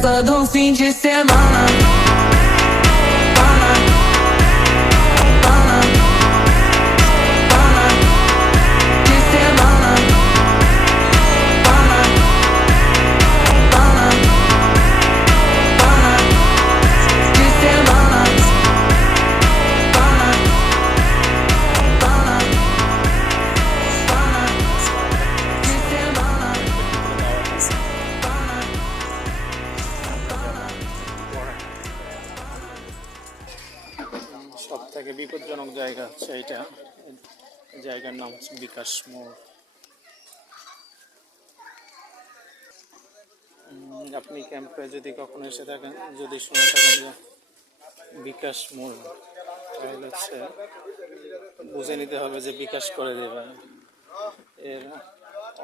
festa do fim de semana. Pana, pana, pana, de semana. Pana, pana, pana, de semana. Pana, pana, pana, de semana. সব থেকে বিপজ্জনক জায়গা হচ্ছে এটা, জায়গার নাম হচ্ছে বিকাশ মোড়। আপনি ক্যাম্পে যদি কখনো এসে থাকেন, যদি শুনে থাকেন যে বিকাশ মোড়, তাহলে হচ্ছে বুঝে নিতে হবে যে বিকাশ করে দেবে, এর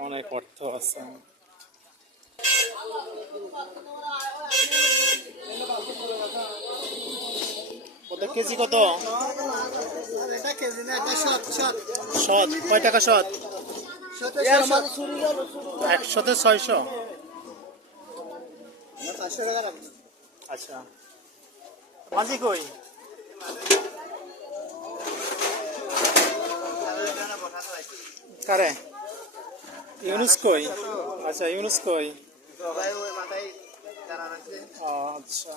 অনেক অর্থ আছে। ওটা কেজি কত? শত কয় টাকা শত? 100-তে 600। আচ্ছা, মাঝি কই? কারে? ইউনুস কই? আচ্ছা, ইউনুস কই? ও আচ্ছা,